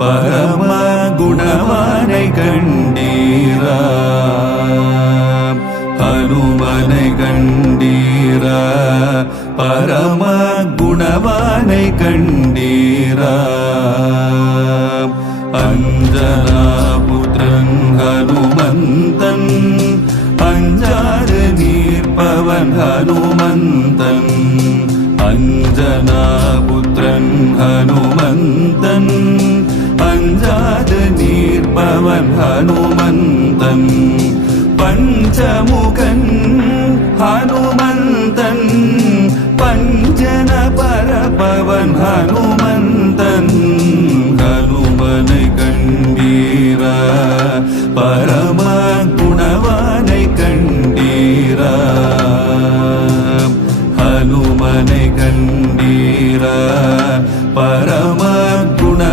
பரம குணவானை கண்டீரா, ஹனுமனை கண்டீரா, பரம குணவானை கண்டீரா. அஞ்சனா புத்திரன் ஹனுமந்தன், அஞ்சாறு நீர்ப்பவன் ஹனுமந்தன். அஞ்சனா புத்திரன் ஹனுமந்தன், அஞ்சாது நீர்ப்பவன் ஹனுமந்தன். பஞ்சமுகன் ஹனுமந்தன், பஞ்சன பரப்பவன் ஹனுமந்தன்.